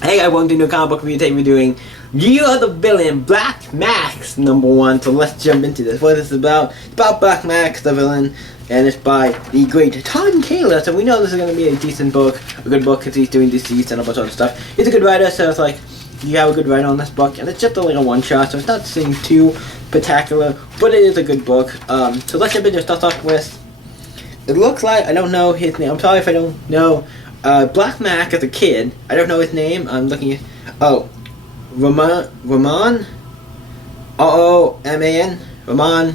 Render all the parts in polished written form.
Hey guys, welcome to a new comic book review. Today we're doing You Are the Villain, Black Max #1. So let's jump into this. What is this about? It's about Black Max, the villain, and it's by the great Tom Taylor. So we know this is going to be a decent book, a good book, because he's doing DCs and a bunch of other stuff. He's a good writer, so it's like, you have a good writer on this book, and it's just like a one-shot, so it's not seeming too spectacular, but it is a good book. So let's jump into it. Start off with, it looks like, I don't know his name, I'm sorry if I don't know. Black Mac as a kid, I don't know his name, I'm looking at, Roman, R-O-M-A-N, Roman,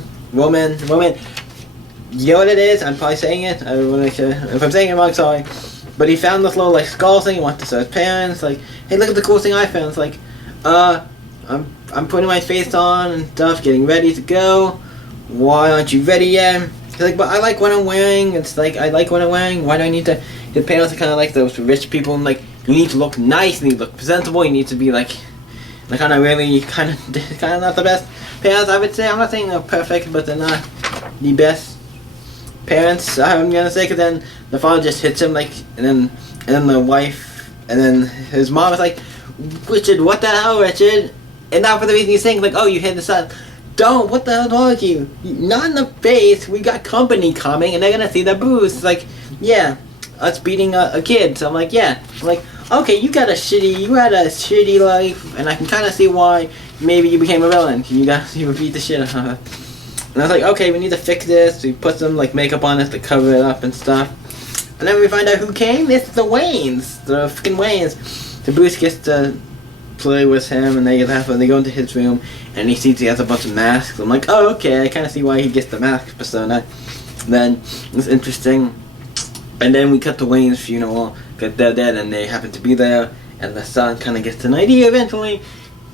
you know what it is, I'm probably saying it, I want to make sure, if I'm saying it wrong, sorry, but he found this little, like, skull thing, he wants to show his parents, like, hey, look at the cool thing I found, it's like, I'm putting my face on and stuff, getting ready to go, why aren't you ready yet? He's like, but I like what I'm wearing, it's like, I like what I'm wearing, why do I need to? His parents are kind of like those rich people, and like, you need to look nice, you need to look presentable, you need to be like kind of really, kind of not the best parents, I would say. I'm not saying they're perfect, but they're not the best parents, I'm gonna say, because then the father just hits him, like, and then the wife, and then his mom is like, Richard, what the hell, Richard? And not for the reason he's saying, like, oh, you hit the son. Don't, what the hell wrong with you? Not in the face, we got company coming, and they're gonna see the booze. It's like, yeah, us beating a kid. So I'm like, yeah. I'm like, okay, you had a shitty life, and I can kind of see why maybe you became a villain. You would beat the shit out of her. And I was like, okay, we need to fix this. So we put some like makeup on it to cover it up and stuff. And then we find out who came. It's the Waynes, the freaking Waynes. The Bruce gets to play with him, and they go into his room, and he sees he has a bunch of masks. I'm like, oh, okay, I kind of see why he gets the mask persona. Then it's interesting. And then we cut to Wayne's funeral, because they're dead, and they happen to be there, and the son kind of gets an idea eventually.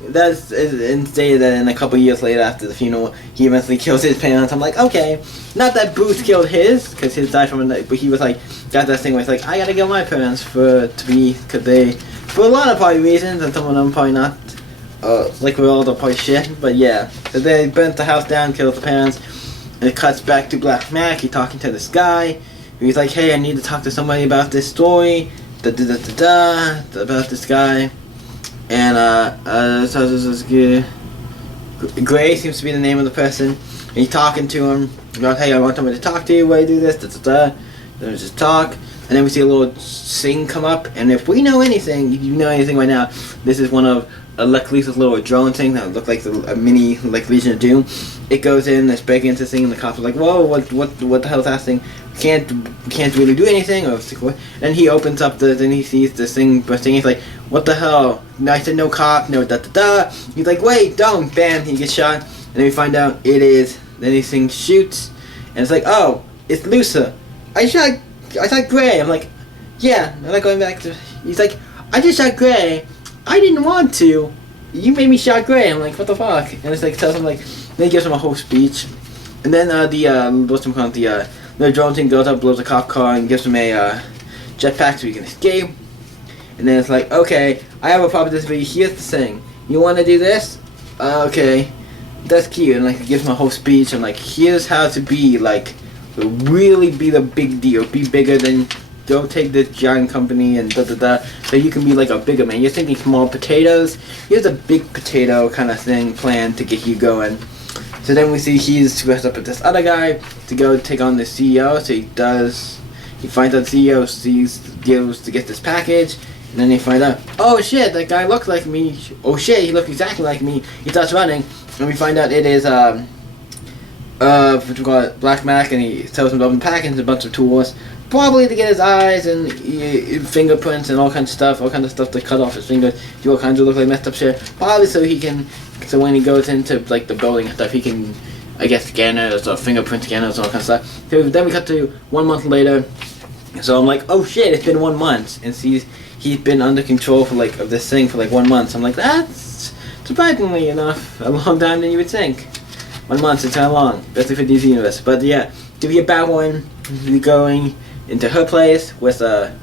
And say that in a couple years later after the funeral, he eventually kills his parents. I'm like, okay, not that Bruce killed his, because his died from a, but he was like, got that thing where it's like, I gotta kill my parents because they, for a lot of probably reasons, and some of them probably not, like we're all the probably shit, but yeah. So they burnt the house down, killed the parents, and it cuts back to Black Mac. He's talking to this guy. He's like, hey, I need to talk to somebody about this story, about this guy. And, Gray seems to be the name of the person. And he's talking to him about, hey, I want somebody to talk to you, why do this, Then we just talk. And then we see a little thing come up, and if we know anything, if you know anything right now, this is one of Lex Luthor's little drone thing that look like a mini like Legion of Doom. It goes in, it's breaking into this thing, and the cops are like, whoa, what the hell is that thing? We can't really do anything. And he opens up then he sees this thing bursting. He's like, what the hell? I said no cop, no da. He's like, wait, don't, bam, he gets shot. And then we find out it is, then this thing shoots, and it's like, oh, it's Luthor. I shot Gray. I'm like, yeah. I'm like going back to, he's like, I just shot Gray. I didn't want to. You made me shot Gray. I'm like, what the fuck? And it's like, tells him like, then he gives him a whole speech. And then the drone thing goes up, blows a cop car, and gives him a jetpack so he can escape. And then it's like, okay, I have a problem with this video. Here's the thing. You want to do this? Okay. That's cute. And like, he gives him a whole speech, and like, here's how to be like, really be the big deal, be bigger than, don't take this giant company and so you can be like a bigger man. You're thinking small potatoes, here's a big potato kind of thing planned to get you going. So then we see he's dressed up with this other guy to go take on the CEO. So he finds out the CEO goes to get this package, and then they find out, oh shit, that guy looks like me, oh shit, he looks exactly like me. He starts running, and we find out it is what you call it, Black Mac, and he tells him to open the package and a bunch of tools, probably to get his eyes and fingerprints and all kinds of stuff to cut off his fingers, do all kinds of look like messed up shit, probably so when he goes into like the building and stuff, he can, I guess, scanners or fingerprint scanners and all kinds of stuff. So then we cut to 1 month later, so I'm like, oh shit, it's been 1 month, and he's been under control for like, of this thing for like 1 month. So I'm like, that's surprisingly enough a long time than you would think. 1 month is kind of long, especially for DC Universe. But yeah, to be a Batwoman, going into her place with I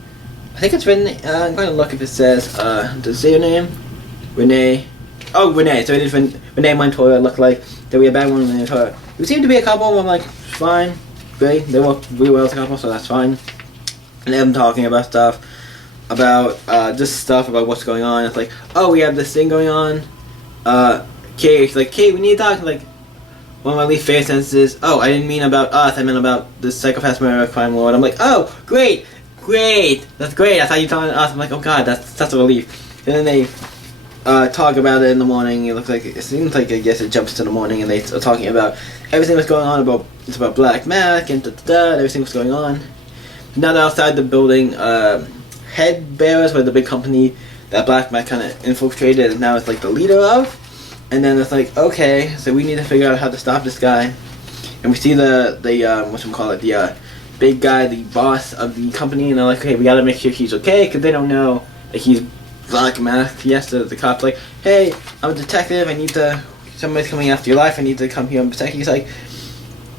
think it's Renee. I'm going to look if it says, does it say her name? Renee. Oh, Renee. So it is Renee Montoya. Look like that we have Batwoman and her. We seem to be a couple. I'm like, fine, great. They work really well as a couple, so that's fine. And them talking about stuff. about just stuff about what's going on. It's like, oh, we have this thing going on. Kate, she's like, Kate, we need to talk. Like, one of my least favorite sentences, oh, I didn't mean about us, I meant about the psychopath murderer crime lord. I'm like, oh, great, that's great. I thought you were telling us. I'm like, oh god, that's such a relief. And then they talk about it in the morning. It seems like I guess it jumps to the morning, and they are talking about everything that's going on about Black Mac and everything that's going on. Now they're outside the building. Head bearers were the big company that Black Mac kind of infiltrated, and now it's like the leader of. And then it's like, okay, so we need to figure out how to stop this guy. And we see the big guy, the boss of the company, and they're like, okay, we gotta make sure he's okay, because they don't know that he's Black Mask. Yes, the cop's like, hey, I'm a detective, somebody's coming after your life, I need to come here and protect you. He's like,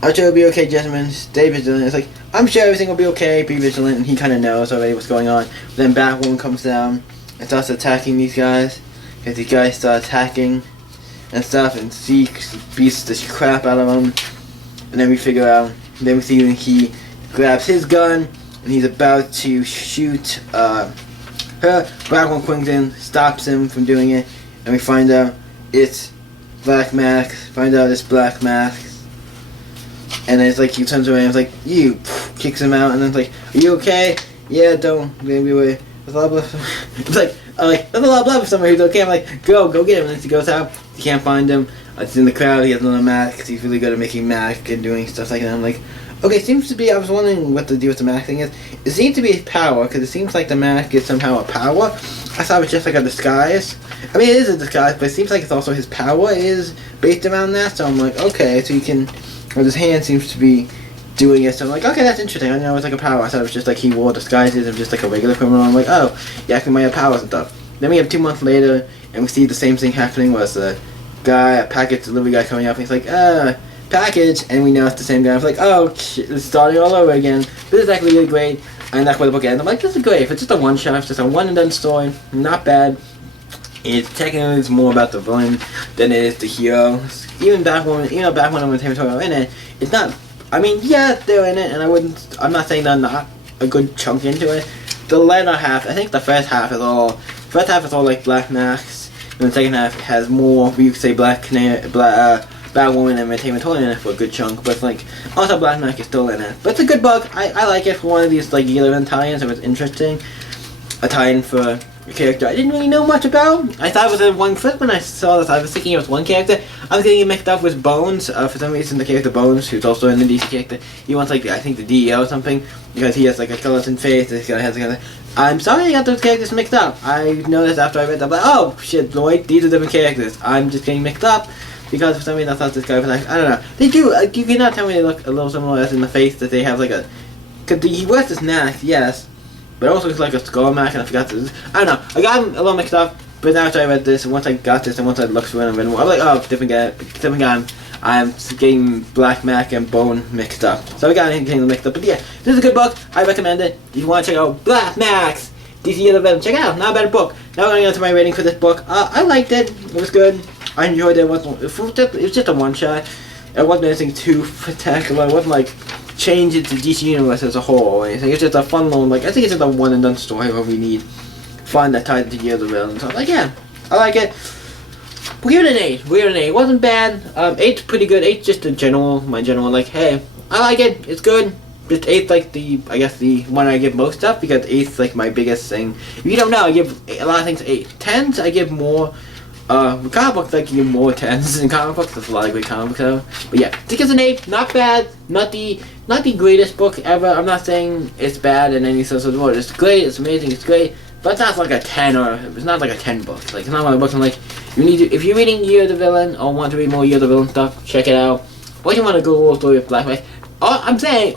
I'm sure it'll be okay, gentlemen, stay vigilant. It's like, I'm sure everything will be okay, be vigilant, and he kind of knows already what's going on. But then Batwoman comes down and starts attacking these guys, because these guys start attacking and stuff, and Zeke beats the crap out of him. And then we see when he grabs his gun, and he's about to shoot her. Batwoman comes in, stops him from doing it, and we find out it's Black Mask. And then it's like he turns away and it's like, you, kicks him out, and then it's like, are you okay? Yeah, don't, maybe we're, it's like, there's a lot of blood for somebody who's okay. I'm like, go get him. And then he goes out, he can't find him. It's in the crowd, he has another mask, because he's really good at making mask and doing stuff like that. I'm like, okay, seems to be, I was wondering what the deal with the mask thing is. It seems to be his power, because it seems like the mask is somehow a power. I thought it was just like a disguise. I mean, it is a disguise, but it seems like it's also his power is based around that. So I'm like, okay, so he can, or his hand seems to be doing it. So I'm like, okay, that's interesting. I know it's like a power. I thought it was just like he wore disguises of just like a regular criminal. I'm like, oh, yeah, he might have powers and stuff. Then we have 2 months later, and we see the same thing happening. Was a package delivery guy coming up, and he's like, package, and we know it's the same guy. I was like, oh, it's starting all over again. This is actually really great, and that's where the book ends. I'm like, this is great. If it's just a one-shot, it's just a one-and-done story, not bad. It's technically it's more about the villain than it is the hero. Even Batwoman and Tammy Toyo are in it. It's not. I mean, yeah, they're in it, and I'm not saying they're not a good chunk into it. The latter half, I think the first half is all like Black Mask, and the second half has more, you could say, Batwoman and Tammy Toyo in it for a good chunk, but like, also Black Mask is still in it. But it's a good book. I like it for one of these like yearly tie-ins. It was interesting. A tie-in for a character I didn't really know much about. I thought it was in one clip when I saw this. I was thinking it was one character. I was getting it mixed up with Bones. For some reason, the character Bones, who's also in the DC character, he wants like I think the DEO or something because he has like a skeleton face. This guy has like a. I'm sorry I got those characters mixed up. I noticed after I read them, like, oh shit, Lloyd, these are different characters. I'm just getting mixed up because for some reason I thought this guy was like I don't know. They do. You cannot tell me they look a little similar as in the face that they have like a. Cause he wears this mask, yes. But it also looks like a skull mask, and I forgot this. I don't know. I got him a little mixed up, but now after I read this, and once I got this, and once I looked through it and read more, I'm like, oh, different guy. I'm getting Black Mac and Bone mixed up. So I got him getting mixed up. But yeah, this is a good book. I recommend it. If you want to check out Black Max, DC Yellow Venom, check it out. Not a bad book. Now we're going to get into my rating for this book. I liked it. It was good. I enjoyed it. It was just a one-shot. It wasn't anything too spectacular. It wasn't like change it to DC Universe as a whole or anything. It's just a fun little, like, I think it's just a one and done story where we need fun that ties into Years of Villain. So I'm like, yeah, I like it. We'll give it an 8. We'll give it an 8. It wasn't bad. 8's pretty good. 8's just my general, like, hey, I like it. It's good. Just 8's like I guess the one I give most stuff because 8's like my biggest thing. If you don't know, I give a lot of things 8. 10s, I give more. Comic books, like, you more 10s in comic books. There's a lot of great comic books out. But yeah, I think it's an 8. Not bad. Not the greatest book ever. I'm not saying it's bad in any sense of the word. It's great. It's amazing. It's great. But it's not like a 10 or it's not like a 10 book. Like it's not one of the books I'm like you need to. If you're reading Year of the Villain or want to read more Year of the Villain stuff, check it out. Or you want to go a little story with Black Mask. All I'm saying,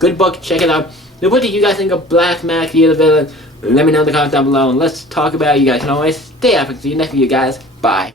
good book. Check it out. Now, what do you guys think of Black Mask, Year of the Villain? Let me know in the comments down below, and let's talk about it. You guys can always stay up and see you next video, guys. Bye.